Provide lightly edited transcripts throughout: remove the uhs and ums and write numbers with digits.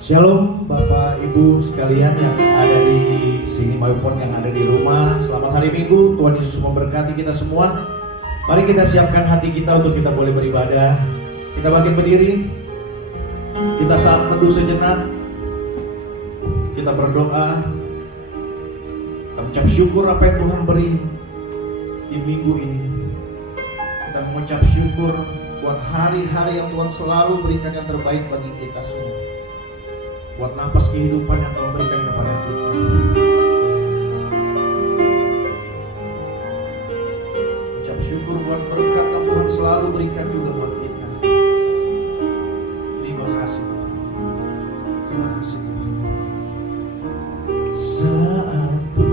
Shalom Bapak Ibu sekalian yang ada di sini maupun yang ada di rumah. Selamat hari Minggu, Tuhan Yesus memberkati kita semua. Mari kita siapkan hati kita untuk kita boleh beribadah. Kita bangkit berdiri. Kita saat teduh sejenak. Kita berdoa. Kita mengucap syukur apa yang Tuhan beri di minggu ini. Kita mengucap syukur buat hari-hari yang Tuhan selalu berikan yang terbaik bagi kita semua. Buat napas kehidupan yang Tuhan berikan kepada kita. Ucap syukur buat berkat yang Tuhan selalu berikan juga buat kita. Terima kasih Tuhan. Terima kasih Tuhan. Saat ku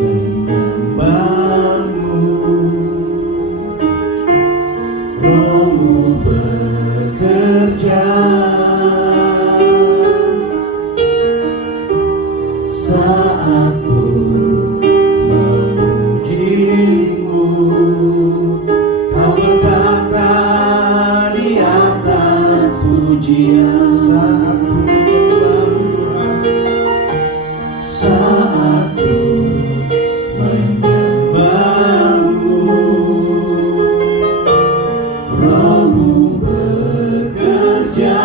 menyembahmu, Roh-Mu bekerja. Saat ku memujimu, Kau bertata di atas pujian. Saat ku menyembahmu Tuhan, saat ku menyembahmu, Roh-Mu bekerja.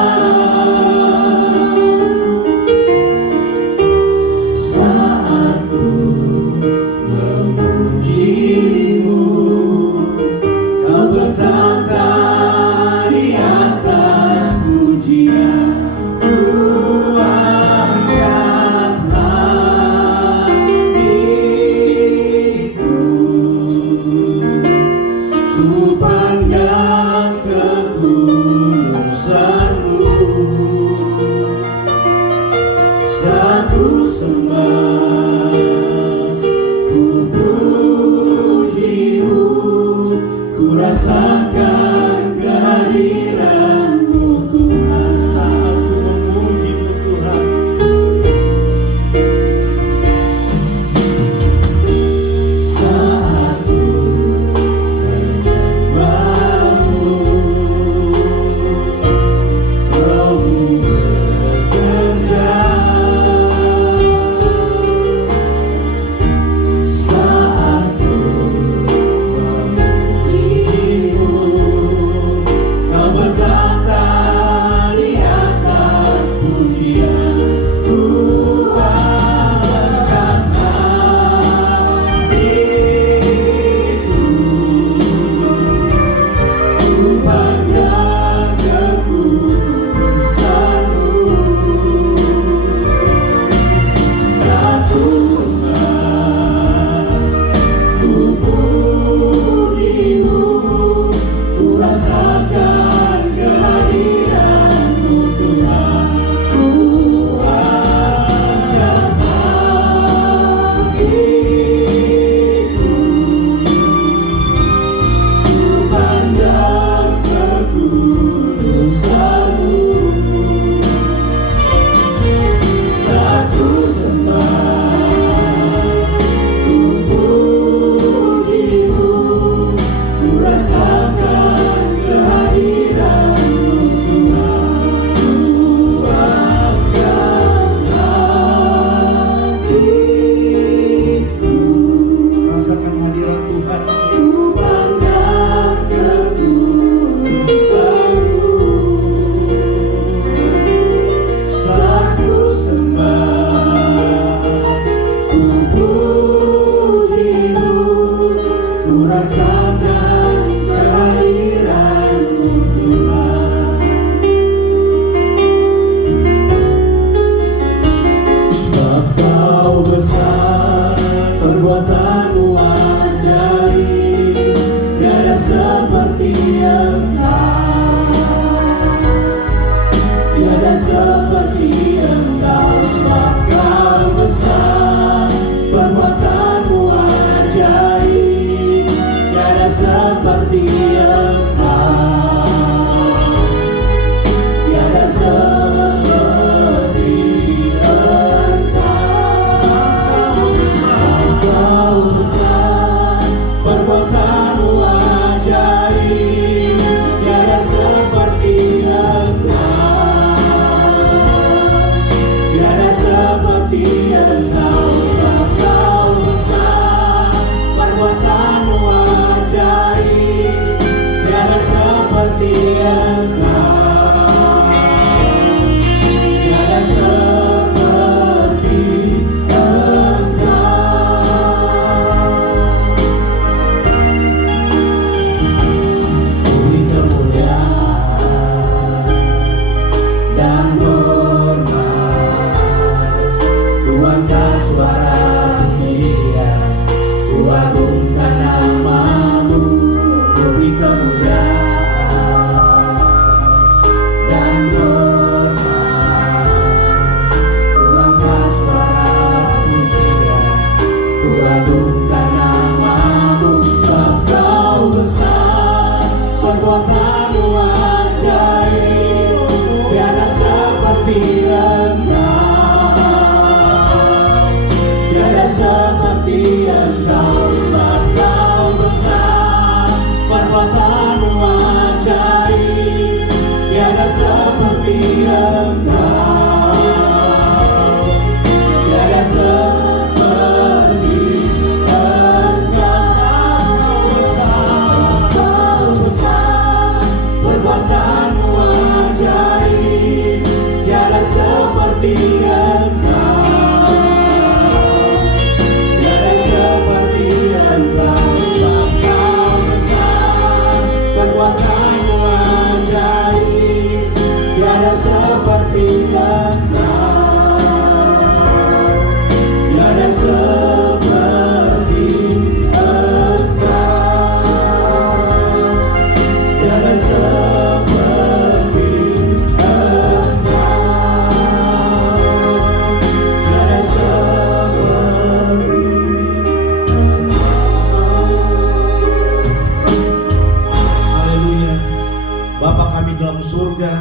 surga,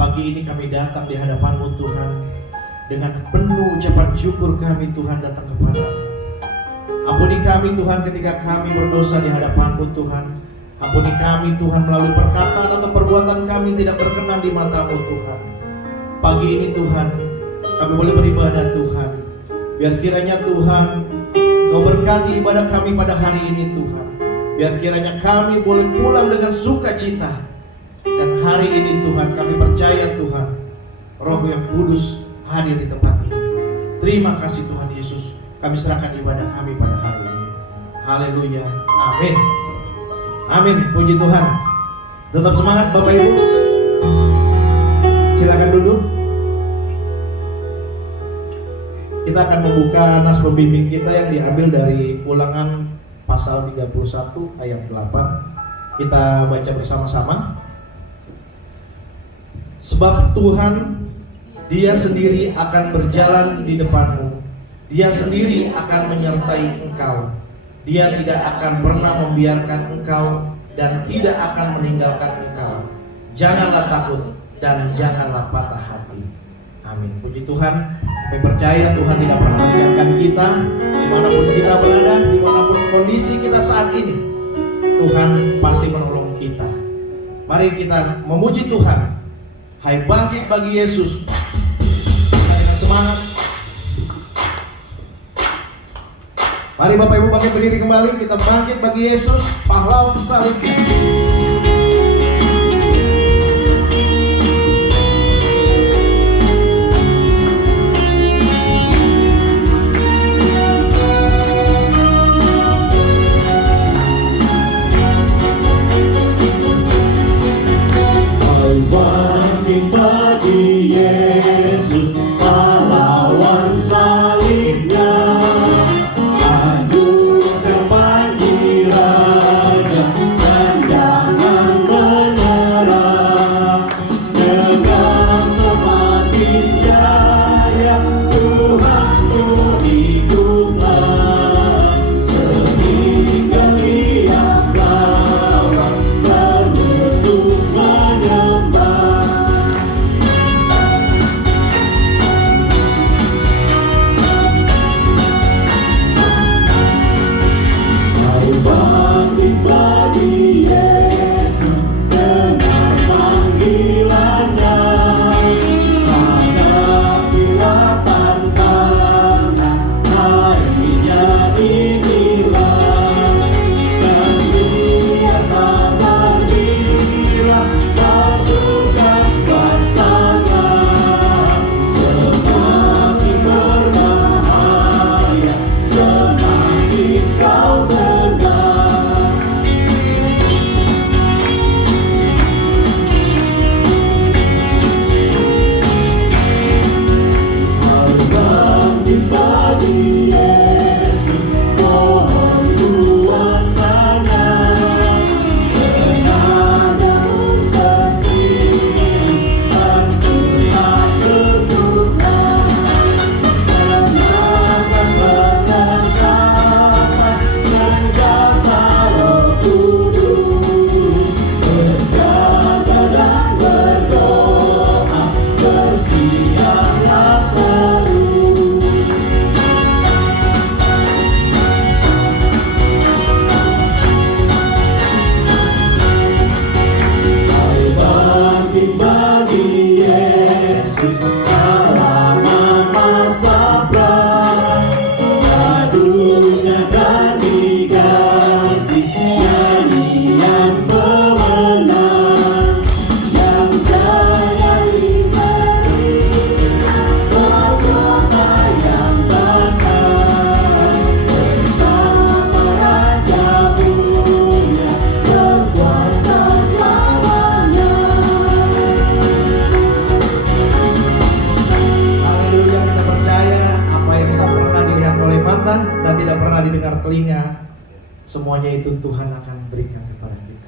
pagi ini kami datang di hadapan-Mu Tuhan. Dengan penuh ucapan syukur kami Tuhan datang kepada-Mu. Ampuni kami Tuhan ketika kami berdosa di hadapan-Mu Tuhan. Ampuni kami Tuhan melalui perkataan atau perbuatan kami tidak berkenan di mata-Mu Tuhan. Pagi ini Tuhan, kami boleh beribadah Tuhan. Biar kiranya Tuhan, Kau berkati ibadah kami pada hari ini Tuhan. Biar kiranya kami boleh pulang dengan sukacita. Dan hari ini Tuhan kami percaya Tuhan, Roh yang Kudus hadir di tempat ini. Terima kasih Tuhan Yesus. Kami serahkan ibadah kami pada hari ini. Haleluya. Amin. Amin. Puji Tuhan. Tetap semangat Bapak Ibu. Silakan duduk. Kita akan membuka nas pembimbing kita yang diambil dari Ulangan pasal 31 ayat 8. Kita baca bersama-sama. Sebab Tuhan, Dia sendiri akan berjalan di depanmu. Dia sendiri akan menyertai engkau. Dia tidak akan pernah membiarkan engkau dan tidak akan meninggalkan engkau. Janganlah takut dan janganlah patah hati. Amin. Puji Tuhan. Kami percaya Tuhan tidak pernah meninggalkan kita. Dimanapun kita berada, dimanapun kondisi kita saat ini, Tuhan pasti menolong kita. Mari kita memuji Tuhan. Hai bangkit bagi Yesus. Dengan semangat. Mari Bapak Ibu bangkit berdiri kembali. Kita bangkit bagi Yesus, pahlawan salib. Bangkit bagi Yesus, pahlawan salibnya. Maju depan Raja dan jangan menyerah. Dengan semakin jaya Tuhanmu hiduplah. Sehingga lihat lawan berlutut menyembah. Bangkit bagi Yesus, dengar panggilannya. Hadapilah tantangan, harinya inilah. Dan biarlah berdirilah pasukan pasangan. Semakin berbahaya, semakin kau tegar. Bangkit bagi Yesus, mohon kuasanya. Denganmu sendiri, tentulah cukuplah. Kenakan perlengkapan senjata Roh Kudus. Berjaga dan berdoa, bersiaplah terus. Bangkit bagi Yesus, halaman masa pra. Lagunya dan diganti nyanyian pemenang. Yang jaya diberikan mahkota yang bakal. Bersama Raja Mulia berkuasa selamanya. Haleluya, kita percaya apa yang tak pernah dilihat oleh mata dan tidak pernah didengar telinga, semuanya itu Tuhan akan berikan kepada kita.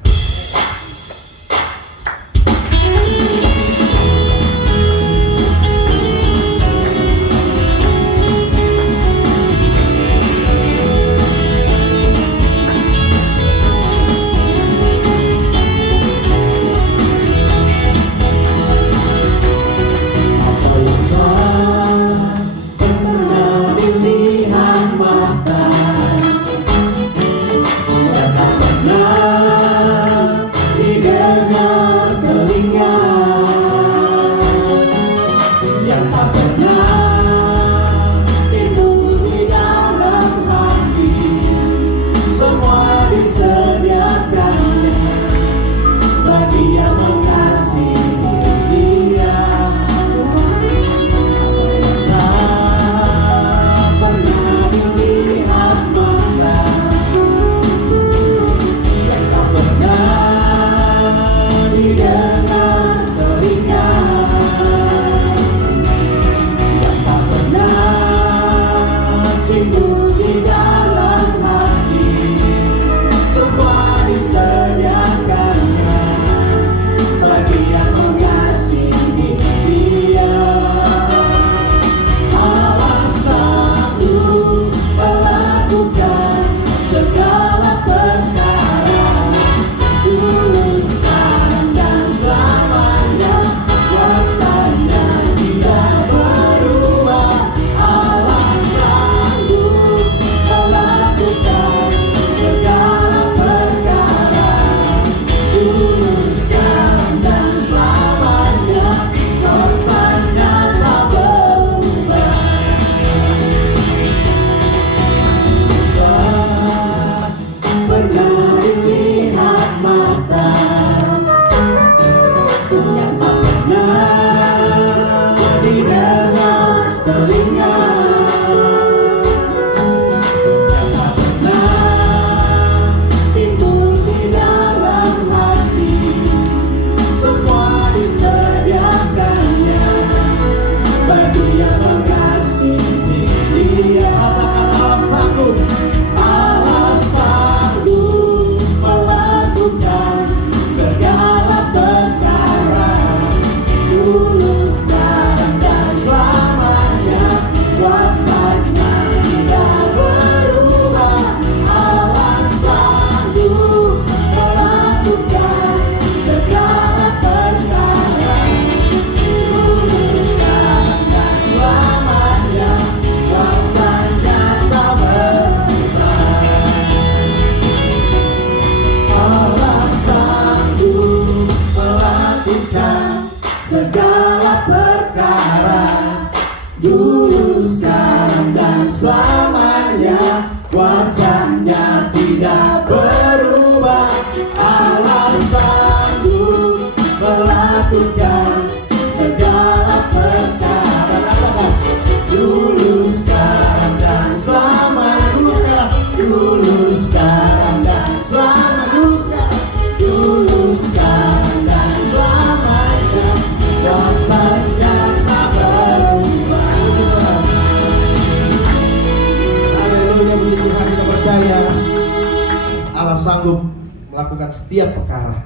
melakukan setiap perkara.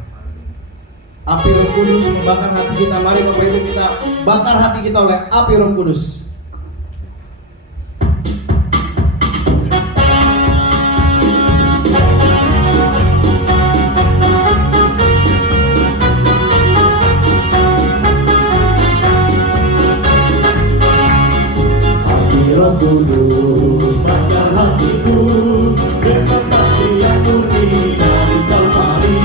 Api Roh Kudus membakar hati kita. Mari Bapak Ibu kita bakar hati kita oleh api Roh Kudus. Roh Kudus bakar hatiku dengan kasih yang murni dari Kalvari.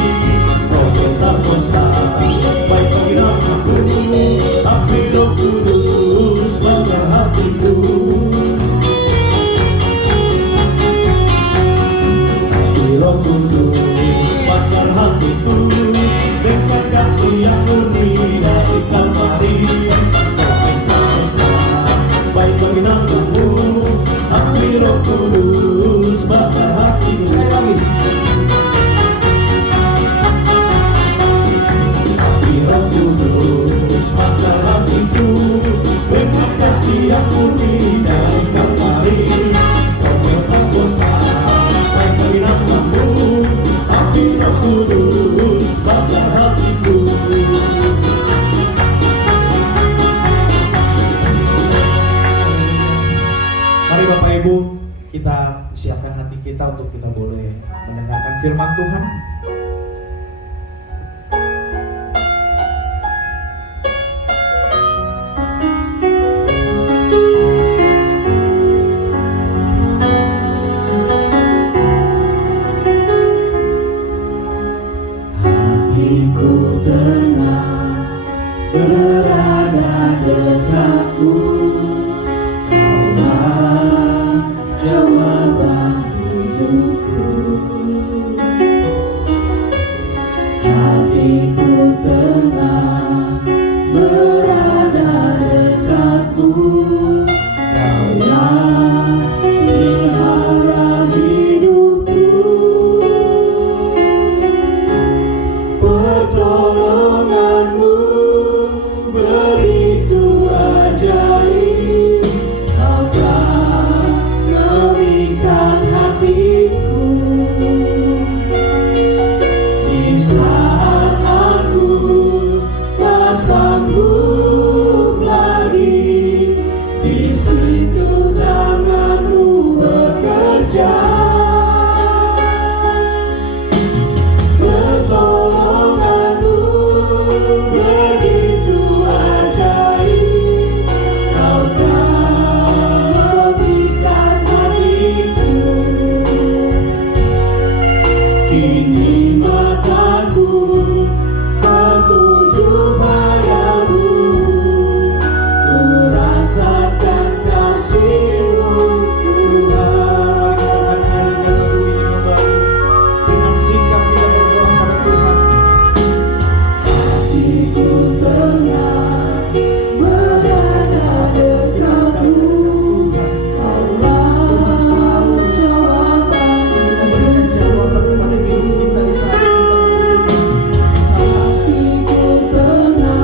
Kau tetap konstan baik bagi namamu. Api Roh Kudus bakar hatiku. Api Roh Kudus bakar hatiku dengan kasih yang murni dari Kalvari. Baik bagi namamu, api Roh Kudus bakar hatiku. Sekali lagi. Api Roh Kudus bakar hatiku dengan kasih yang murni dari Kalvari. Kau tetap konstan, baik bagi namamu, api Roh Kudus bakar hatiku. Mari Bapak Ibu kita siapkan hati kita untuk kita boleh mendengarkan firman Tuhan. Hatiku tenang berada dekatmu. Jawaban hidupku, hatiku tenang berada dekatmu. Kau yang pelihara hidupku, pertolonganmu begitu ajaib. Kau memikat hatiku di saat aku tak sanggup lagi. Di situ tanganmu bekerja, pertolonganmu begitu ajaib. Kau memikat hatiku. Kini mataku tertuju padamu. Ku rasakan kasih-Mu Tuhan. Dengan sikap kita berdoa pada Tuhan. Hatiku tenang berada dekatmu. Kaulah jawaban Memberikan jawaban kepada hidup kita di saat kita membutuhkan. hatiku tenang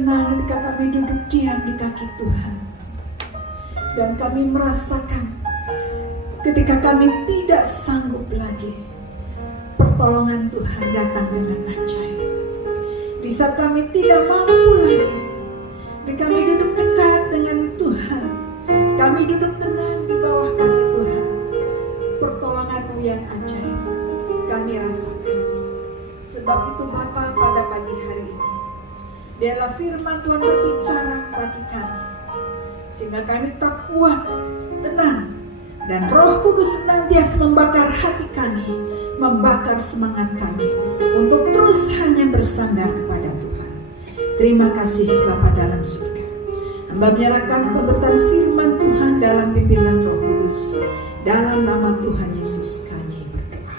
tenang ketika kami duduk diam di kaki Tuhan. Dan kami merasakan ketika kami tidak sanggup lagi, pertolongan Tuhan datang dengan ajaib. Di saat kami tidak mampu lagi, di kami duduk dekat dengan Tuhan, kami duduk tenang di bawah kaki Tuhan, pertolongan-Mu yang ajaib kami rasakan. Sebab itu Bapa, pada pagi hari ini biarlah firman Tuhan berbicara bagi kami, sehingga kami tak kuat, tenang, dan Roh Kudus senantiasa membakar hati kami, membakar semangat kami untuk terus hanya bersandar kepada Tuhan. Terima kasih Bapa dalam surga. Hamba menyerahkan pemberitahuan firman Tuhan dalam pimpinan Roh Kudus. Dalam nama Tuhan Yesus kami berdoa.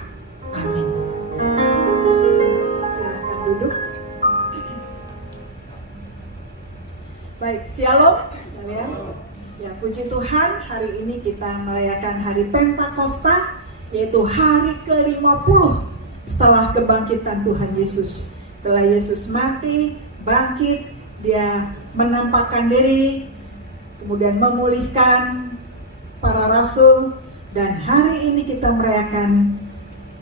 Amin. Silakan duduk. Baik, shalom sekalian. Ya, puji Tuhan, hari ini kita merayakan hari Pentakosta, yaitu hari ke-50 setelah kebangkitan Tuhan Yesus. Setelah Yesus mati, bangkit, dia menampakkan diri, kemudian memulihkan para rasul, dan hari ini kita merayakan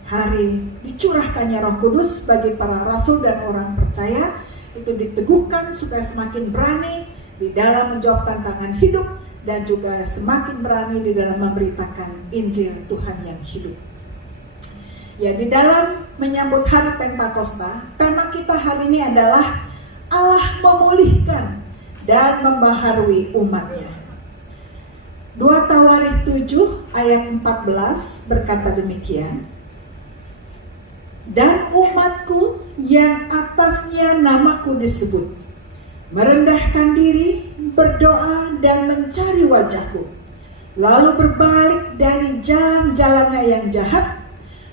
hari dicurahkannya Roh Kudus bagi para rasul dan orang percaya. Itu diteguhkan supaya semakin berani di dalam menjawab tantangan hidup, dan juga semakin berani di dalam memberitakan Injil Tuhan yang hidup. Ya, di dalam menyambut hari Pentakosta, tema kita hari ini adalah Allah memulihkan dan membaharui umatnya. 2 Tawarikh 7 ayat 14 berkata demikian. Dan umatku yang atasnya namaku disebut, merendahkan diri, berdoa dan mencari wajahku, lalu berbalik dari jalan-jalannya yang jahat,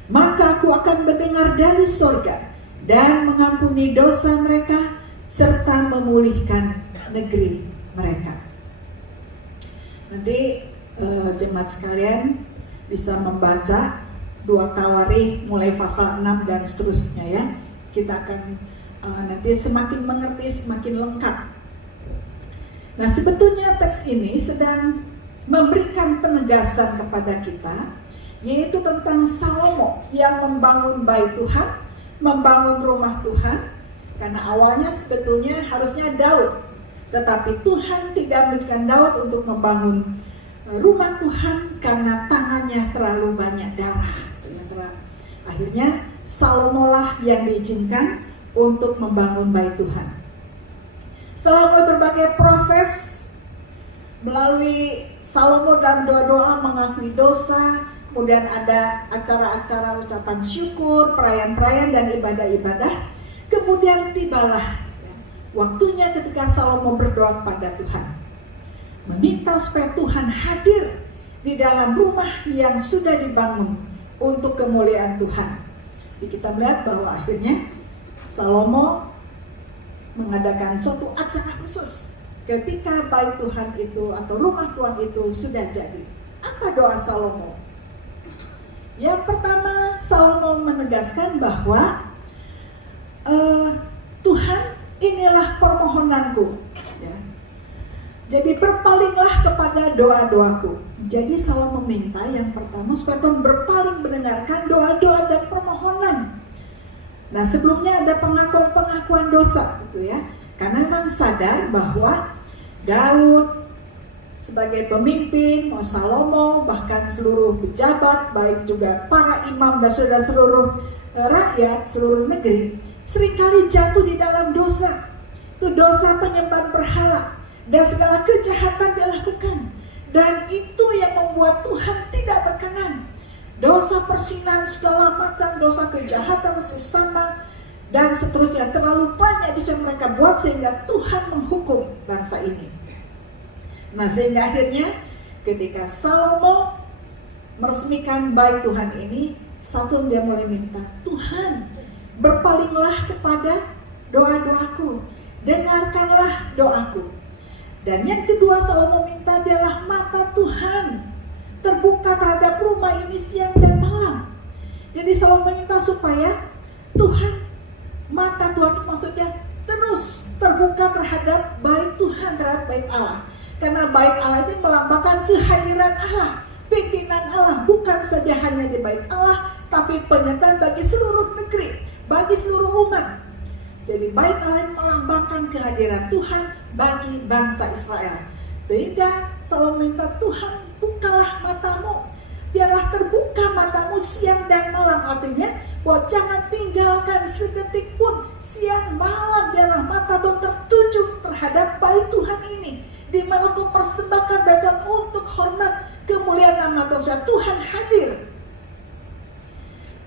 maka aku akan mendengar dari sorga dan mengampuni dosa mereka serta memulihkan negeri mereka. Nanti jemaat sekalian bisa membaca 2 Tawarikh mulai pasal 6 dan seterusnya ya. Kita akan nanti semakin mengerti, semakin lengkap. Nah, sebetulnya teks ini sedang memberikan penegasan kepada kita, yaitu tentang Salomo yang membangun bait Tuhan, membangun rumah Tuhan. Karena awalnya sebetulnya harusnya Daud, tetapi Tuhan tidak mengizinkan Daud untuk membangun rumah Tuhan karena tangannya terlalu banyak darah. Akhirnya Salomo lah yang diizinkan untuk membangun bait Tuhan. Setelah melalui berbagai proses, melalui Salomo dan doa-doa mengakui dosa, kemudian ada acara-acara ucapan syukur, perayaan-perayaan dan ibadah-ibadah. Kemudian tibalah waktunya ketika Salomo berdoa kepada Tuhan, meminta supaya Tuhan hadir di dalam rumah yang sudah dibangun untuk kemuliaan Tuhan. Jadi kita melihat bahwa akhirnya Salomo mengadakan suatu acara khusus ketika bait Tuhan itu atau rumah Tuhan itu sudah jadi. Apa doa Salomo? Yang pertama, Salomo menegaskan bahwa Tuhan, inilah permohonanku ya. Jadi berpalinglah kepada doa-doaku. Jadi Salomo meminta yang pertama supaya Tuhan berpaling mendengarkan doa-doa dan permohonan. Nah, sebelumnya ada pengakuan-pengakuan dosa gitu ya. Karena memang sadar bahwa Daud sebagai pemimpin, mau Salomo, bahkan seluruh pejabat, baik juga para imam dan seluruh rakyat, seluruh negeri, seringkali jatuh di dalam dosa. Itu dosa penyembahan berhala dan segala kejahatan dilakukan. Dan itu yang membuat Tuhan tidak berkenan. Dosa perzinahan, segala macam dosa kejahatan sesama dan seterusnya, terlalu banyak bisa mereka buat sehingga Tuhan menghukum bangsa ini. Nah, sehingga akhirnya ketika Salomo meresmikan bait Tuhan ini, satu dia mulai minta, Tuhan berpalinglah kepada doa-doaku, dengarkanlah doaku. Dan yang kedua Salomo minta, biarlah mata Tuhan terbuka terhadap rumah ini siang dan malam. Jadi Salomo minta supaya Tuhan, mata Tuhan maksudnya terus terbuka terhadap bait Tuhan, terhadap bait Allah. Karena bait Allah itu melambangkan kehadiran Allah, pimpinan Allah, bukan saja hanya di bait Allah, tapi penyertaan bagi seluruh negeri, bagi seluruh umat. Jadi bait Allah melambangkan kehadiran Tuhan bagi bangsa Israel. Sehingga Salomo minta, Tuhan bukalah matamu, biarlah terbuka matamu siang dan malam. Artinya bahwa jangan tinggalkan sedetik pun, siang malam biarlah mata Tuhan tertuju terhadap bait Tuhan ini, di mana Tuhan persembahkan bait Tuhan untuk hormat kemuliaan nama Tuhan. Tuhan hadir.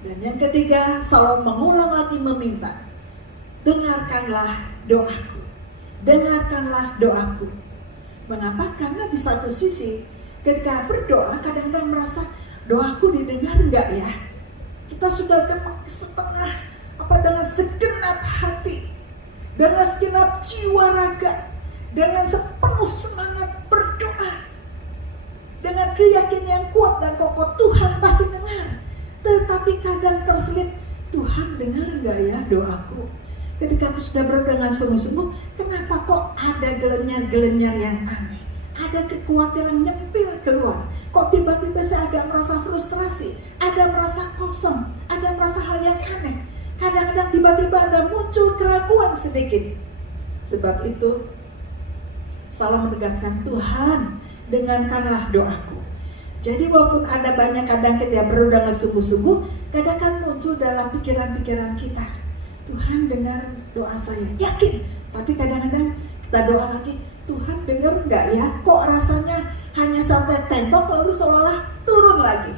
Dan yang ketiga, Salomo mengulang lagi meminta, dengarkanlah doaku, dengarkanlah doaku. Mengapa? Karena di satu sisi ketika berdoa kadang-kadang merasa doaku didengar enggak ya? Kita sudah setengah dengan segenap hati, dengan segenap jiwa raga, dengan sepenuh semangat berdoa, dengan keyakinan yang kuat dan kokoh Tuhan pasti dengar. Tetapi kadang terselip, Tuhan dengar enggak ya doaku? Ketika aku sudah berdoa dengan sungguh-sungguh, kenapa kok ada gelenyar-gelenyar yang aneh? Ada kekhawatiran nyempil keluar. Kok tiba-tiba saya agak merasa frustrasi, ada merasa kosong, ada merasa hal yang aneh. Kadang-kadang tiba-tiba ada muncul keraguan sedikit. Sebab itu, Salomo menegaskan, Tuhan, dengarkanlah doaku. Jadi walaupun ada banyak kadang kita berdoa dengan sungguh-sungguh, kadang-kadang muncul dalam pikiran-pikiran kita, Tuhan dengar doa saya, yakin. Tapi kadang-kadang kita doa lagi, Tuhan dengar enggak ya? Kok rasanya hanya sampai tembok lalu seolah turun lagi.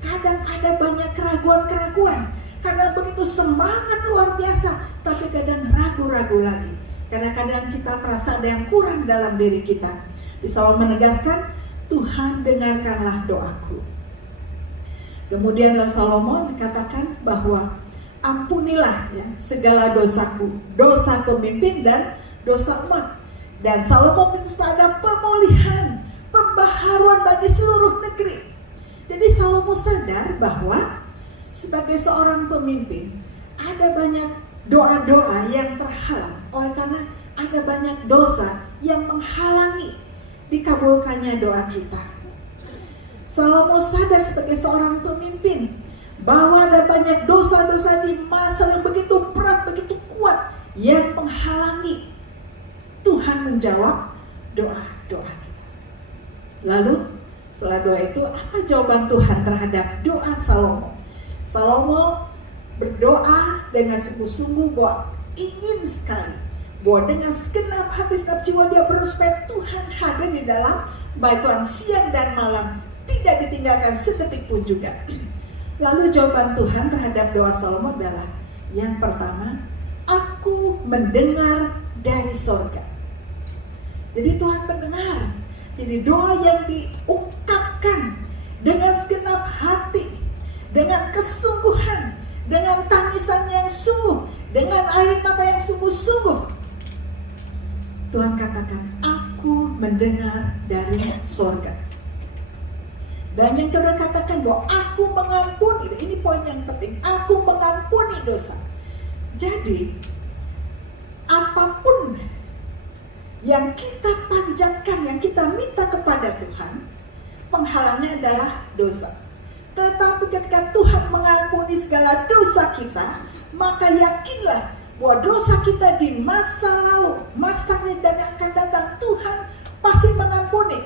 Kadang ada banyak keraguan-keraguan. Kadang begitu semangat luar biasa, tapi kadang ragu-ragu lagi. Karena kadang kita merasa ada yang kurang dalam diri kita. Di Salomo menegaskan, Tuhan dengarkanlah doaku. Kemudian dalam Salomo dikatakan bahwa ampunilah ya segala dosaku, dosa pemimpin dan dosa umat. Dan Salomo minta ada pemulihan, pembaharuan bagi seluruh negeri. Jadi Salomo sadar bahwa sebagai seorang pemimpin ada banyak doa-doa yang terhalang oleh karena ada banyak dosa yang menghalangi dikabulkannya doa kita. Salomo sadar sebagai seorang pemimpin bahwa ada banyak dosa-dosa di masa yang begitu berat, begitu kuat yang menghalangi Tuhan menjawab doa-doa kita. Lalu setelah doa itu, apa jawaban Tuhan terhadap doa Salomo? Salomo berdoa dengan sungguh-sungguh bahwa ingin sekali, bahwa dengan segenap hati, segenap jiwa dia berdoa supaya Tuhan hadir di dalam bait Tuhan siang dan malam, tidak ditinggalkan sedetik pun juga. Lalu jawaban Tuhan terhadap doa Salomo adalah, yang pertama, aku mendengar dari sorga. Jadi Tuhan mendengar. Jadi doa yang diungkapkan dengan segenap hati, dengan kesungguhan, dengan tangisan yang sungguh, dengan air mata yang sungguh-sungguh, Tuhan katakan, aku mendengar dari sorga. Dan yang kedua katakan bahwa aku mengampuni, ini poin yang penting, aku mengampuni dosa. Jadi apapun yang kita panjatkan, yang kita minta kepada Tuhan, penghalangnya adalah dosa. Tetapi ketika Tuhan mengampuni segala dosa kita, maka yakinlah bahwa dosa kita di masa lalu, masa yang akan datang, Tuhan pasti mengampuni.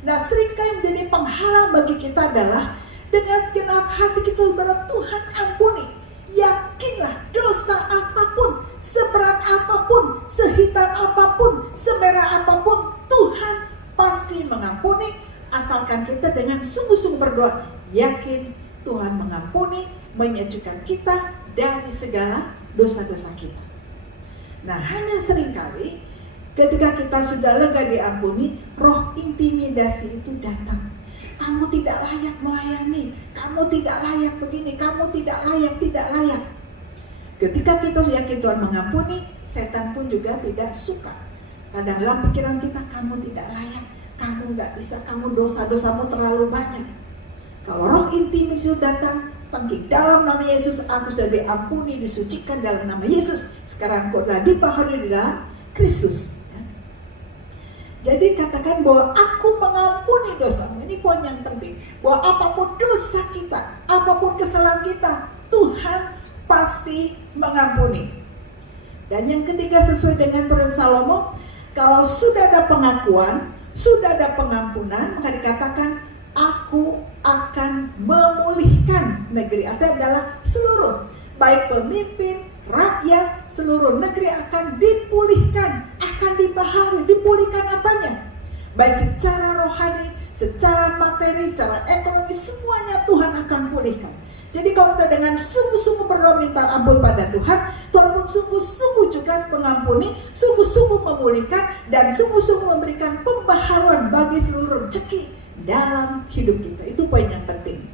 Nah, seringkali menjadi penghalang bagi kita adalah dengan segenap hati kita berdoa, Tuhan ampuni. Yakinlah dosa apapun, seberat apapun, sehitam apapun, semerah apapun, Tuhan pasti mengampuni, asalkan kita dengan sungguh-sungguh berdoa, yakin Tuhan mengampuni, menyejukkan kita dari segala dosa-dosa kita. Nah, hanya seringkali ketika kita sudah lega diampuni, roh intimidasi itu datang. Kamu tidak layak melayani, kamu tidak layak begini, kamu tidak layak. Ketika kita yakin Tuhan mengampuni, setan pun juga tidak suka. Kadang dalam pikiran kita, kamu tidak layak, kamu nggak bisa, kamu dosa-dosamu terlalu banyak. Kalau roh intimidasi datang, panggil dalam nama Yesus, aku sudah diampuni, disucikan dalam nama Yesus. Sekarang kau telah dipahami di dalam Kristus. Ya. Jadi katakan bahwa aku mengampuni dosamu. Ini poin yang penting. Bahwa apapun dosa kita, apapun kesalahan kita, Tuhan pasti mengampuni. Dan yang ketiga, sesuai dengan firman Salomo, kalau sudah ada pengakuan, sudah ada pengampunan, maka dikatakan aku akan memulihkan negeri. Artinya adalah seluruh, baik pemimpin, rakyat, seluruh negeri akan dipulihkan, akan dibaharui. Dipulihkan apanya? Baik secara rohani, secara materi, secara ekonomi, semuanya Tuhan akan pulihkan. Jadi kalau kita dengan sungguh-sungguh berdoa minta ampun pada Tuhan, Tuhan pun sungguh-sungguh juga mengampuni, sungguh-sungguh memulihkan, dan sungguh-sungguh memberikan pembaharuan bagi seluruh rezeki dalam hidup kita. Itu poin yang penting.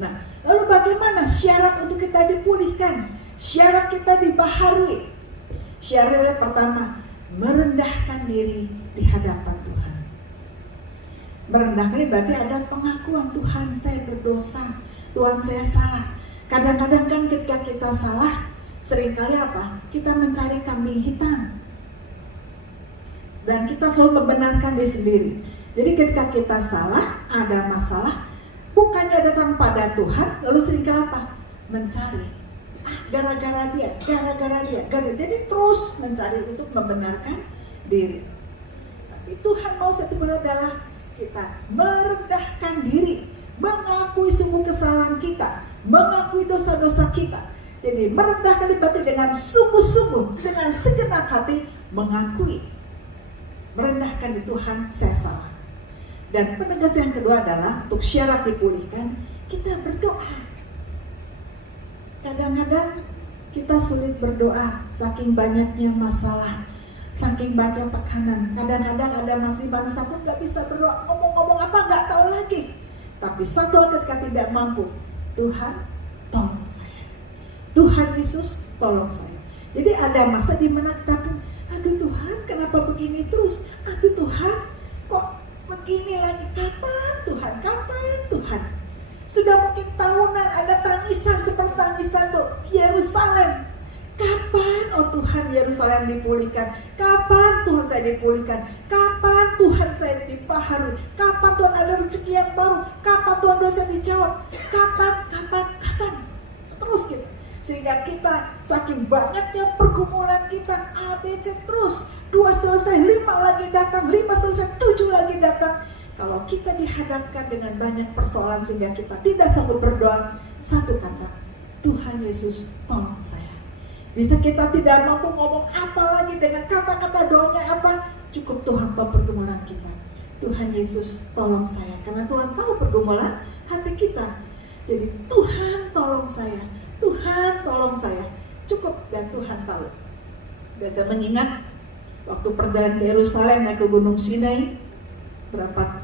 Nah, lalu bagaimana syarat untuk kita dipulihkan? Syarat kita dibaharui. Syarat pertama, merendahkan diri di hadapan Tuhan. Merendahkan diri berarti ada pengakuan, Tuhan saya berdosa, Tuhan saya salah. Kadang-kadang kan ketika kita salah, seringkali apa? Kita mencari kambing hitam. Dan kita selalu membenarkan diri sendiri. Jadi ketika kita salah, ada masalah, bukannya datang pada Tuhan, lalu seringkali apa? Mencari. Gara-gara dia. Jadi terus mencari untuk membenarkan diri. Tapi Tuhan mau satu hal adalah kita merendahkan diri, mengakui semua kesalahan kita, mengakui dosa-dosa kita. Jadi merendahkan diri berarti dengan sungguh-sungguh, dengan segenap hati mengakui, merendahkan di Tuhan saya salah. Dan penegas yang kedua adalah untuk syarat dipulihkan, kita berdoa. Kadang-kadang kita sulit berdoa, saking banyaknya masalah, saking banyak tekanan. Kadang-kadang ada masih bangsa pun gak bisa berdoa, ngomong-ngomong apa gak tahu lagi. Tapi satu ketika tidak mampu, Tuhan tolong saya, Tuhan Yesus tolong saya. Jadi ada masa di mana kita pun, aduh Tuhan kenapa begini terus, aduh Tuhan kok begini lagi, kapan Tuhan, kapan Tuhan. Sudah mungkin tahunan ada tangisan seperti tangisan tuh Yerusalem. Kapan oh Tuhan Yerusalem dipulihkan? Kapan Tuhan saya dipulihkan? Kapan Tuhan saya dibaharui? Kapan Tuhan ada rezeki yang baru? Kapan Tuhan dosa dijawab? Kapan? Terus gitu. Sehingga kita saking banyaknya pergumulan kita ABC terus. 2 selesai, 5 lagi datang, 5 selesai, 7 lagi datang. Kalau kita dihadapkan dengan banyak persoalan sehingga kita tidak sanggup berdoa, satu kata, Tuhan Yesus tolong saya. Bisa kita tidak mampu ngomong apa lagi dengan kata-kata doanya apa, cukup Tuhan tahu pergumulan kita. Tuhan Yesus tolong saya, karena Tuhan tahu pergumulan hati kita. Jadi Tuhan tolong saya, Tuhan tolong saya, cukup dan Tuhan tahu. Dan saya mengingat waktu perjalanan ke Yerusalem naik ke Gunung Sinai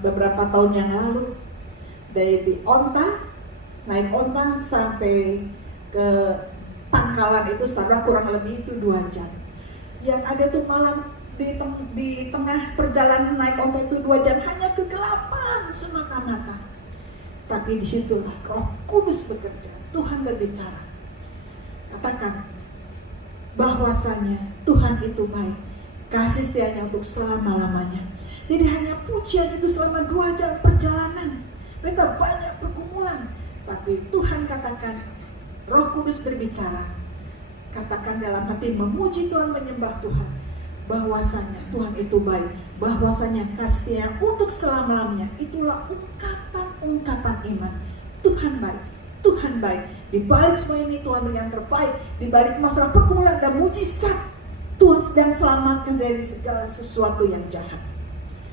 beberapa tahun yang lalu, dari naik onta sampai ke pangkalan itu setelah kurang lebih itu 2 jam. Yang ada tuh malam di tengah perjalanan naik onta itu 2 jam hanya kegelapan semata-mata. Tapi disitulah Roh Kudus bekerja, Tuhan berbicara. Katakan bahwasanya Tuhan itu baik, kasih setianya untuk selama-lamanya. Jadi hanya pujian itu selama 2 jam perjalanan. Mereka banyak pergumulan, tapi Tuhan katakan, Roh Kudus berbicara. Katakan dalam hati memuji Tuhan, menyembah Tuhan, bahwasanya Tuhan itu baik, bahwasanya kasih untuk selama-lamanya. Itulah ungkapan iman. Tuhan baik, Tuhan baik. Di balik semua ini Tuhan yang terbaik. Di balik masalah pergumulan dan mujizat, Tuhan sedang selamatkan dari segala sesuatu yang jahat.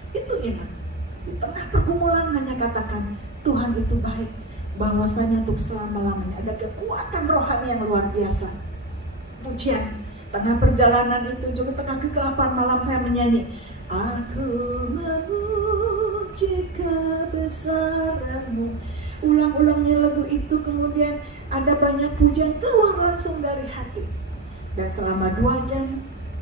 Itu iman. Di tengah pergumulan hanya katakan Tuhan itu baik, bahwasanya untuk selama-lamanya. Ada kekuatan rohani yang luar biasa. Pujian. Tengah perjalanan itu juga tengah kegelapan malam saya menyanyi, aku memuji kebesaran-Mu. Ulang-ulangnya lagu itu, kemudian ada banyak pujian keluar langsung dari hati. Dan selama 2 jam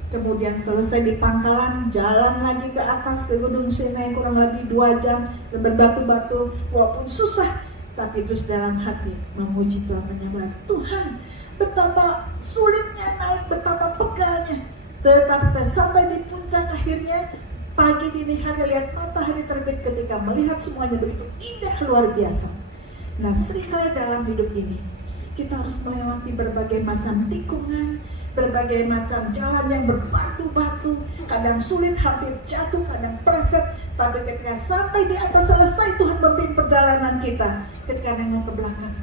kemudian selesai di pangkalan, jalan lagi ke atas ke Gunung Sinai kurang lebih 2 jam, berbatu-batu, walaupun susah, tapi terus dalam hati memuji Tuhan, menyembah Tuhan. Betapa sulitnya naik, betapa pegalnya, Tetapi sampai di puncak akhirnya pagi dini hari lihat matahari terbit ketika melihat semuanya begitu indah luar biasa. Nah, seringkali dalam hidup ini kita harus melewati berbagai macam tikungan, berbagai macam jalan yang berbatu-batu, kadang sulit, hampir jatuh, kadang pleset. Tapi ketika sampai di atas selesai, Tuhan memimpin perjalanan kita. Ketika nengok ke belakang,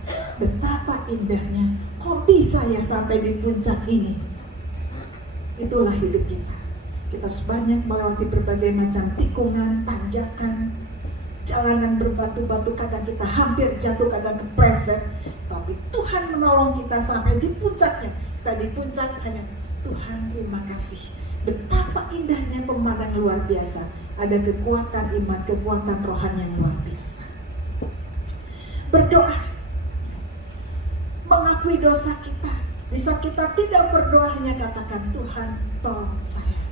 betapa indahnya, kok bisa ya sampai di puncak ini. Itulah hidup kita. Kita harus banyak melewati berbagai macam tikungan, tanjakan, jalanan berbatu-batu, kadang kita hampir jatuh, kadang kepleset. Tapi Tuhan menolong kita sampai di puncaknya. Kita di puncak hanya Tuhan terima kasih. Betapa indahnya pemandangan luar biasa. Ada kekuatan iman, kekuatan rohani yang luar biasa. Berdoa, mengakui dosa kita. Bisa kita tidak berdoa, hanya katakan Tuhan tolong saya.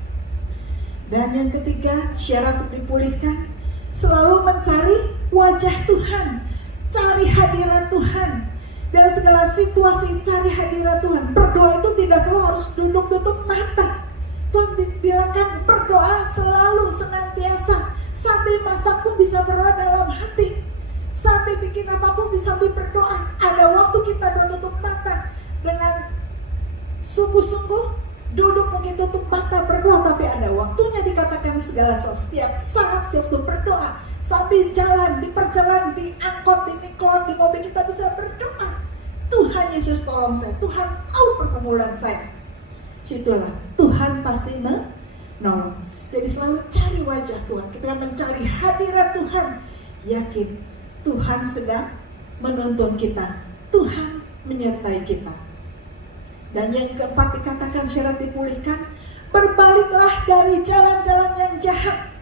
Dan yang ketiga, syarat untuk dipulihkan, selalu mencari wajah Tuhan, cari hadirat Tuhan. Dalam segala situasi cari hadirat Tuhan. Berdoa itu tidak selalu harus duduk tutup mata. Tuhan bilangkan berdoa selalu senantiasa. Sampai masak pun bisa berdoa dalam hati. Sampai bikin apapun bisa berdoa. Ada waktu kita tutup mata dengan sungguh-sungguh duduk mungkin tutup mata berdoa, tapi ada waktunya dikatakan segala sesuatu. Setiap saat, setiap waktu berdoa. Sambil jalan, di perjalanan, di angkot, di mikrofon, di mobil kita bisa berdoa. Tuhan Yesus tolong saya, Tuhan tahu pergumulan saya. Situlah Tuhan pasti menolong. Jadi selalu cari wajah Tuhan. Ketika mencari hadirat Tuhan, yakin Tuhan sedang menuntun kita, Tuhan menyertai kita. Dan yang keempat dikatakan syarat dipulihkan, berbaliklah dari jalan-jalan yang jahat.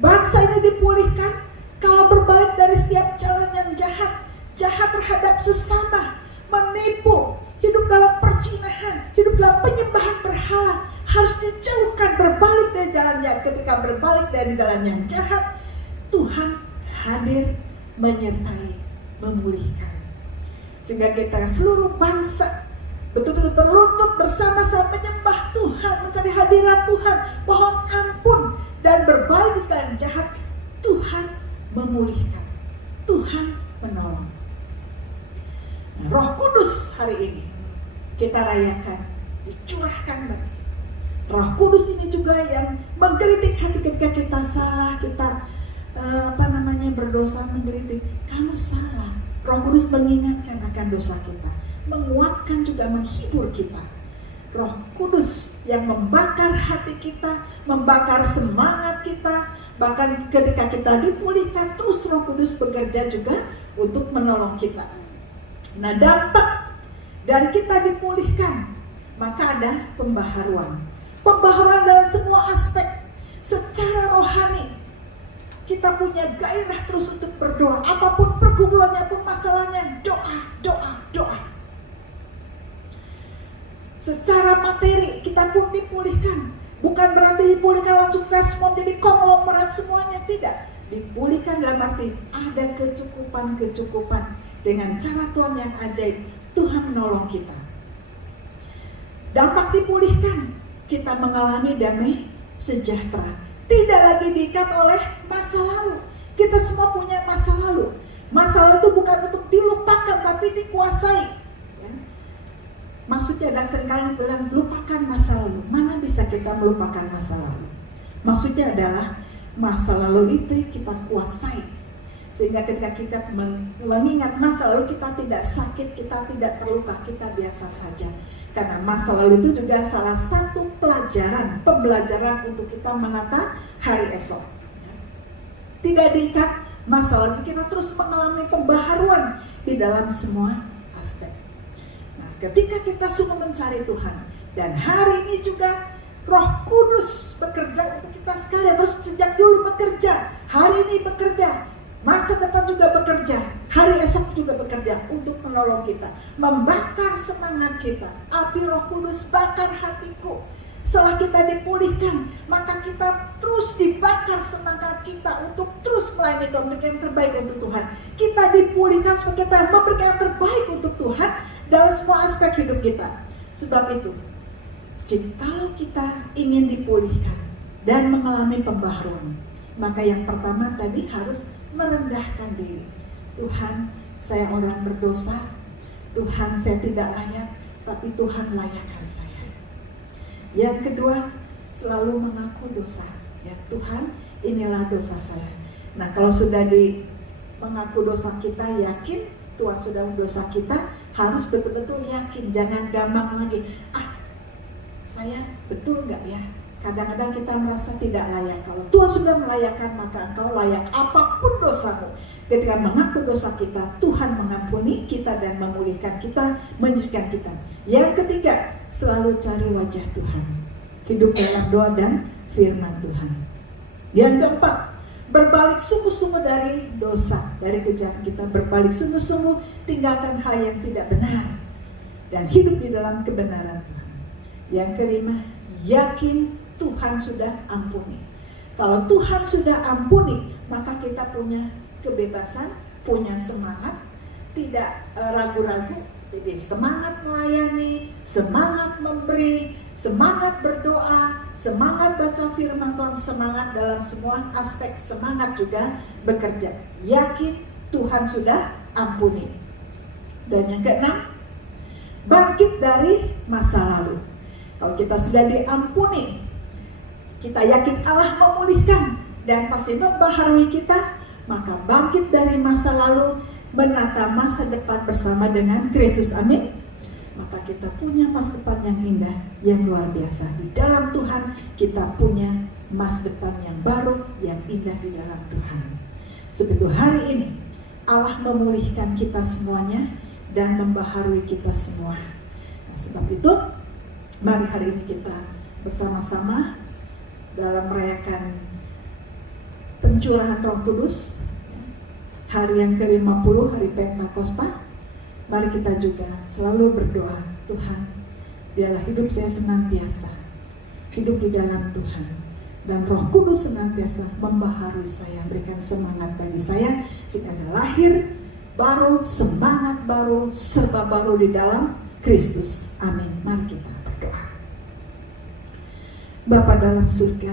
Bangsa ini dipulihkan kalau berbalik dari setiap jalan yang jahat. Jahat terhadap sesama, menipu, hidup dalam perzinahan, hidup dalam penyembahan berhala. Harus dijauhkan, berbalik dari jalan jahat. Ketika berbalik dari jalan yang jahat, Tuhan hadir, menyertai, memulihkan. Sehingga kita seluruh bangsa betul-betul berlutut bersama-sama menyembah Tuhan, mencari hadirat Tuhan, mohon ampun, dan berbalik dari segala yang jahat. Tuhan memulihkan, Tuhan menolong. Roh Kudus hari ini kita rayakan, dicurahkan bagi. Roh Kudus ini juga yang menggelitik hati ketika kita salah, kita berdosa, menggelitik. Kamu salah. Roh Kudus mengingatkan akan dosa kita, menguatkan juga menghibur kita. Roh Kudus yang membakar hati kita, membakar semangat kita. Bahkan ketika kita dipulihkan, terus Roh Kudus bekerja juga untuk menolong kita. Nah, dampak dari kita dipulihkan, maka ada pembaharuan. Pembaharuan dalam semua aspek. Secara rohani, kita punya gairah terus untuk berdoa. Apapun pergumulannya, apapun masalahnya, doa. Secara materi, kita pun dipulihkan. Bukan berarti dipulihkan langsung kita semua jadi konglomerat semuanya, tidak. Dipulihkan dalam arti ada kecukupan dengan cara Tuhan yang ajaib. Tuhan menolong kita. Dampak dipulihkan, kita mengalami damai sejahtera. Tidak lagi diikat oleh masa lalu. Kita semua punya masa lalu. Masa lalu itu bukan untuk dilupakan, tapi dikuasai. Maksudnya ada seringkali bilang lupakan masa lalu. Mana bisa kita melupakan masa lalu? Maksudnya adalah masa lalu itu kita kuasai. Sehingga ketika kita mengingat masa lalu, kita tidak sakit, kita tidak terluka, kita biasa saja. Karena masa lalu itu juga salah satu pembelajaran untuk kita menata hari esok. Tidak diikat masa lalu, kita terus mengalami pembaharuan di dalam semua aspek. Ketika kita sungguh mencari Tuhan, dan hari ini juga Roh Kudus bekerja untuk kita sekalian, terus sejak dulu bekerja, hari ini bekerja, masa depan juga bekerja, hari esok juga bekerja untuk menolong kita, membakar semangat kita. Api Roh Kudus bakar hatiku. Setelah kita dipulihkan, maka kita terus dibakar semangat kita untuk terus melayani Tuhan, memberikan yang terbaik untuk Tuhan. Kita dipulihkan supaya kita memberikan yang terbaik untuk Tuhan dalam semua aspek hidup kita. Sebab itu, Jikalau kita ingin dipulihkan dan mengalami pembaharuan, maka yang pertama tadi harus merendahkan diri. Tuhan, saya orang berdosa. Tuhan, saya tidak layak, tapi Tuhan layakkan saya. Yang kedua, selalu mengaku dosa. Ya Tuhan, inilah dosa saya. Nah, kalau sudah mengaku dosa kita, yakin Tuhan sudah mendosa kita, harus betul-betul yakin, jangan gampang lagi. Saya betul nggak ya? Kadang-kadang kita merasa tidak layak. Kalau Tuhan sudah melayakkan, maka engkau layak apapun dosamu. Ketika mengaku dosa kita, Tuhan mengampuni kita dan memulihkan kita, menyucikan kita. Yang ketiga, selalu cari wajah Tuhan. Hidup dalam doa dan firman Tuhan. Yang keempat, berbalik sungguh-sungguh dari dosa, dari kejahatan kita. Berbalik sungguh-sungguh, tinggalkan hal yang tidak benar dan hidup di dalam kebenaran Tuhan. Yang kelima, yakin Tuhan sudah ampuni. Kalau Tuhan sudah ampuni, maka kita punya kebebasan, punya semangat, tidak ragu-ragu. Jadi semangat melayani, semangat memberi, semangat berdoa, semangat baca firman Tuhan, semangat dalam semua aspek, semangat juga bekerja. Yakin Tuhan sudah ampuni. Dan yang keenam, bangkit dari masa lalu. Kalau kita sudah diampuni, kita yakin Allah memulihkan dan pasti membaharui kita, maka bangkit dari masa lalu, menata masa depan bersama dengan Kristus. Amin. Maka kita punya masa depan yang indah, yang luar biasa. Di dalam Tuhan kita punya masa depan yang baru, yang indah di dalam Tuhan. Seperti hari ini Allah memulihkan kita semuanya dan membaharui kita semua. Nah, sebab itu mari hari ini kita bersama-sama dalam merayakan pencurahan Roh Kudus, hari yang ke-50, hari Pentakosta. Mari kita juga selalu berdoa, Tuhan, biarlah hidup saya senantiasa hidup di dalam Tuhan, dan Roh Kudus senantiasa membaharui saya, berikan semangat bagi saya, sehingga saya lahir baru, semangat baru, serba baru di dalam Kristus. Amin. Mari kita berdoa. Bapa dalam surga,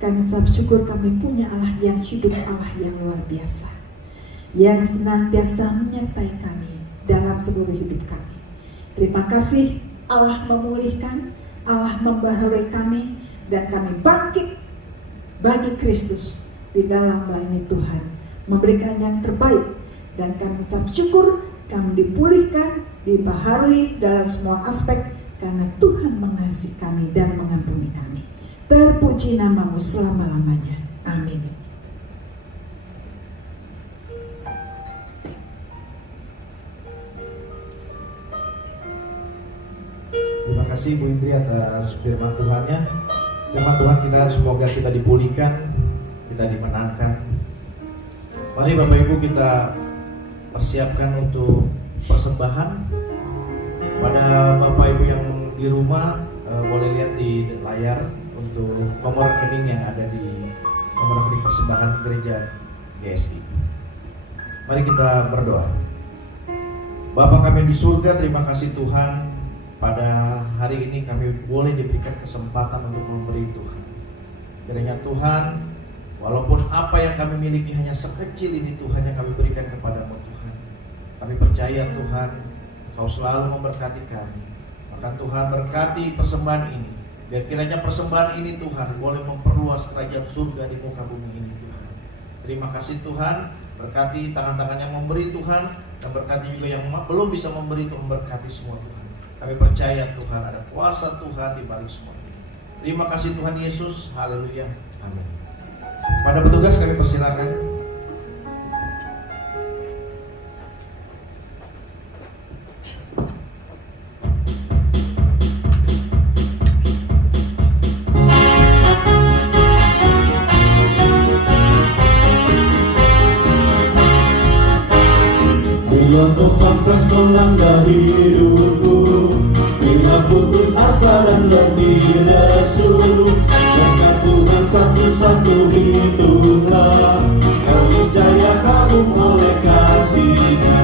kami ucap syukur kami punya Allah yang hidup, Allah yang luar biasa, yang senantiasa menyertai kami dalam seluruh hidup kami. Terima kasih Allah memulihkan, Allah membaharui kami, dan kami bangkit bagi Kristus di dalam melayani Tuhan, memberikan yang terbaik. Dan kami ucap syukur kami dipulihkan, dibaharui dalam semua aspek, karena Tuhan mengasihi kami dan mengampuni kami. Terpuji namamu selama-lamanya. Amin. Terima kasih Bu Indri atas firman Tuhannya. Firman Tuhan kita semoga kita dipulihkan, kita dimenangkan. Mari Bapak Ibu kita persiapkan untuk persembahan. Pada Bapak Ibu yang di rumah boleh lihat di layar untuk nomor rekening yang ada di nomor rekening persembahan gereja GSI. Mari kita berdoa. Bapa kami di surga, terima kasih Tuhan, pada hari ini kami boleh diberikan kesempatan untuk memberi Tuhan. Kiranya Tuhan, walaupun apa yang kami miliki hanya sekecil ini Tuhan yang kami berikan kepadamu Tuhan, kami percaya Tuhan Kau selalu memberkati kami. Maka Tuhan berkati persembahan ini, biar kiranya persembahan ini Tuhan boleh memperluas kerajaan surga di muka bumi ini Tuhan. Terima kasih Tuhan, berkati tangan-tangan yang memberi Tuhan, dan berkati juga yang belum bisa memberi, Tuhan berkati semua Tuhan. Kami percaya Tuhan ada kuasa Tuhan di balik semua ini. Terima kasih Tuhan Yesus, haleluya, amin. Pada petugas kami persilakan. Bila Tuhan keras melanda hidupku, bila putus asa dan letih lesu, maka Tuhan satu-satu hitunglah, kau niscaya kagum oleh kasih-Nya.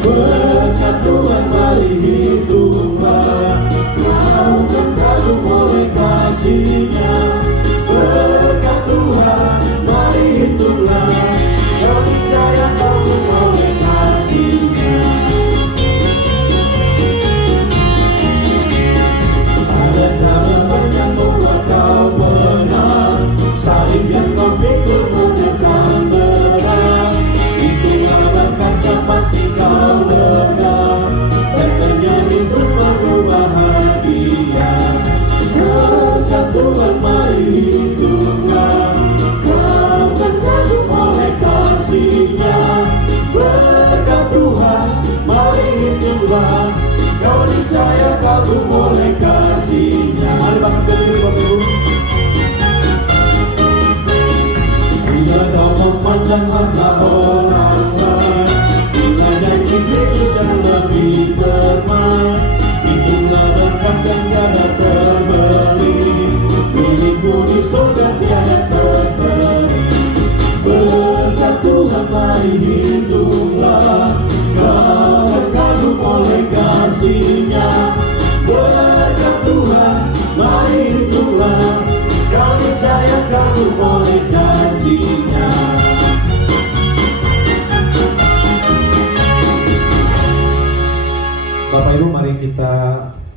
Berkat Tuhan mari hitunglah, kau surga tiada terperi. Berkat Tuhan mari hitunglah, kau terkagum oleh kasih-Nya. Berkat Tuhan mari hitunglah, kau niscaya kagum oleh kasih-Nya. Bapak Ibu, mari kita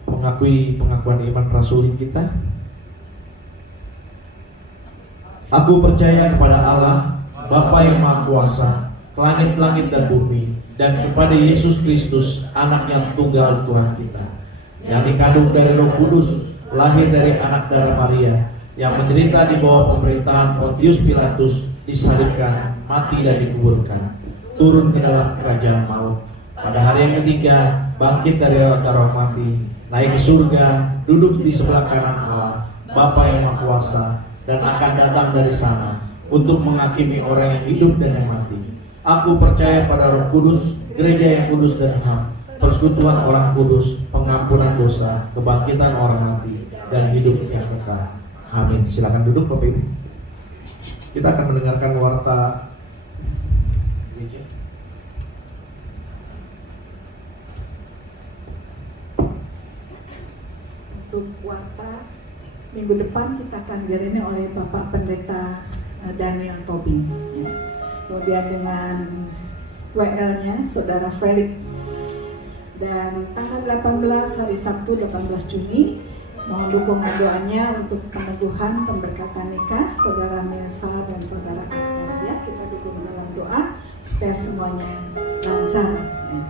mengakui pengakuan iman rasuli kita. Aku percaya kepada Allah, Bapa yang Maha Kuasa, langit-langit dan bumi, dan kepada Yesus Kristus, Anak yang tunggal Tuhan kita, yang dikandung dari Roh Kudus, lahir dari anak darah Maria, yang menderita di bawah pemerintahan Pontius Pilatus, disalibkan, mati dan dikuburkan, turun ke dalam kerajaan maut. Pada hari yang ketiga, bangkit dari antara orang mati, naik ke surga, duduk di sebelah kanan Allah, Bapa yang Maha Kuasa, dan akan datang dari sana untuk menghakimi orang yang hidup dan yang mati. Aku percaya pada Roh Kudus, gereja yang kudus dan ham, persekutuan orang kudus, pengampunan dosa, kebangkitan orang mati, dan hidup yang kekal. Amin. Silakan duduk Bapak Ibu. Kita akan mendengarkan warta gereja. Untuk warta minggu depan kita akan diiringi oleh Bapak Pendeta Daniel Tobing, ya. Kemudian dengan WL-nya Saudara Felix. Dan tanggal 18 hari Sabtu 18 Juni mohon dukungan doanya untuk peneguhan pemberkatan nikah Saudara Melsa dan Saudara Agnes, ya. Kita dukung dalam doa supaya semuanya lancar, ya.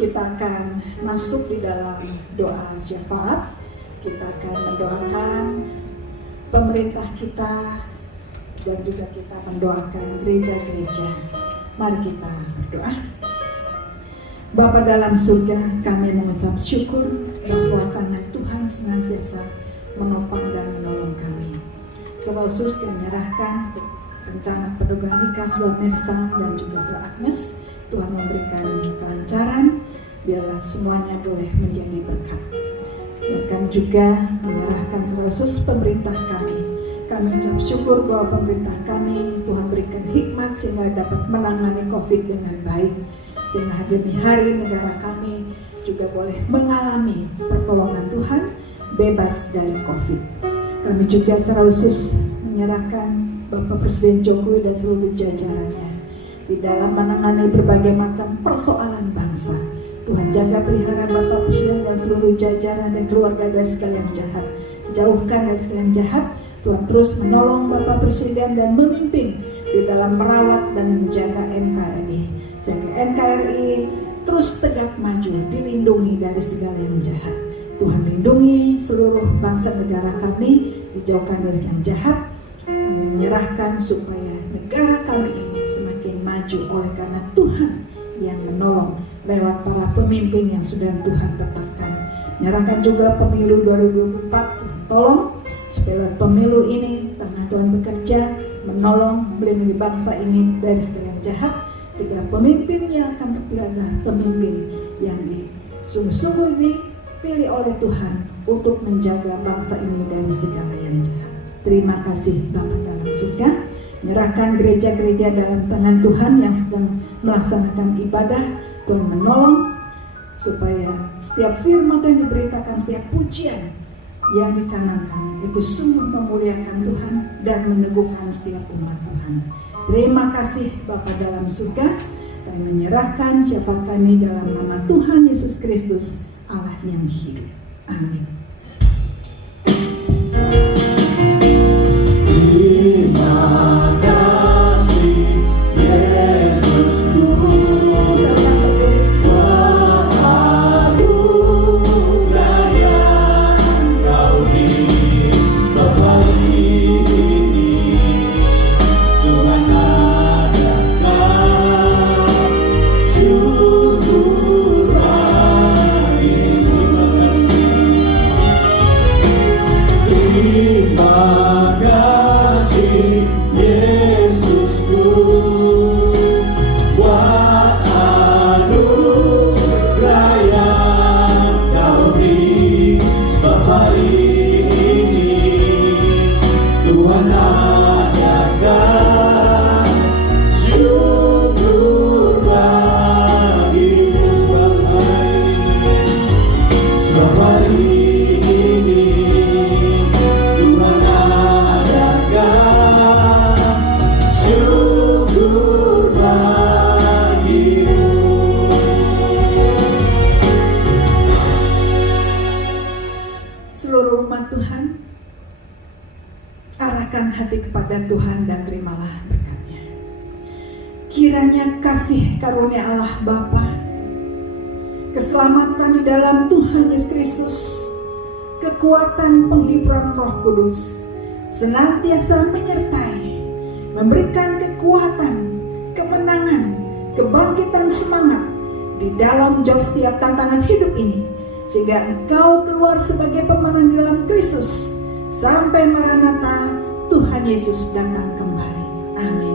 Kita akan masuk di dalam doa syafaat. Kita akan mendoakan pemerintah kita dan juga kita mendoakan gereja-gereja. Mari kita berdoa. Bapa dalam surga, kami mengucap syukur bahwa karena Tuhan senantiasa menopang dan menolong kami. Terkhusus kami menyerahkan rencana peneguhan nikah Saudara Melsa dan juga Saudara Agnes. Tuhan memberikan kelancaran, biarlah semuanya boleh menjadi berkat. Dan kami juga menyerahkan terkhusus pemerintah kami. Kami ucap syukur bahwa pemerintah kami Tuhan berikan hikmat sehingga dapat menangani COVID dengan baik, sehingga demi hari negara kami juga boleh mengalami pertolongan Tuhan bebas dari COVID. Kami juga secara khusus menyerahkan Bapak Presiden Jokowi dan seluruh jajarannya di dalam menangani berbagai macam persoalan bangsa. Tuhan jaga pelihara Bapak Presiden dan seluruh jajaran dan keluarga dari segala yang jahat. Jauhkan dari segala yang jahat. Tuhan terus menolong Bapak Presiden dan memimpin di dalam merawat dan menjaga NKRI, sehingga NKRI terus tegak maju, dilindungi dari segala yang jahat. Tuhan lindungi seluruh bangsa negara kami, dijauhkan dari yang jahat. Kami menyerahkan supaya negara kami ini semakin maju oleh karena Tuhan yang menolong lewat para pemimpin yang sudah Tuhan tetapkan. Menyerahkan juga pemilu 2024, tolong supaya pemilu ini tangan Tuhan bekerja, menolong, melindungi bangsa ini dari segala yang jahat, sehingga pemimpin yang akan terpilih adalah pemimpin yang sungguh-sungguh dipilih oleh Tuhan untuk menjaga bangsa ini dari segala yang jahat. Terima kasih Bapa dalam surga. Menyerahkan gereja-gereja dalam tangan Tuhan yang sedang melaksanakan ibadah. Tuhan menolong supaya setiap firman yang diberitakan, setiap pujian yang dicanangkan itu sungguh memuliakan Tuhan dan meneguhkan setiap umat Tuhan. Terima kasih Bapa dalam surga. Kami menyerahkan syafaat kami dalam nama Tuhan Yesus Kristus, Allah yang hidup. Amin. Terima kasih Yesusku, buat anugerah yang Kau beri seperti ini. Tuhan adakan syukur ini. seluruh umat Tuhan, arahkan hati kepada Tuhan dan terimalah berkat-Nya. Kiranya kasih karunia Allah Bapa, keselamatan di dalam Tuhan Yesus Kristus, kekuatan penghiburan Roh Kudus senantiasa menyertai, memberikan kekuatan, kemenangan, kebangkitan semangat di dalam jauh setiap tantangan hidup ini, sehingga engkau keluar sebagai pemenang di dalam Kristus sampai Maranatha Tuhan Yesus datang kembali. Amin.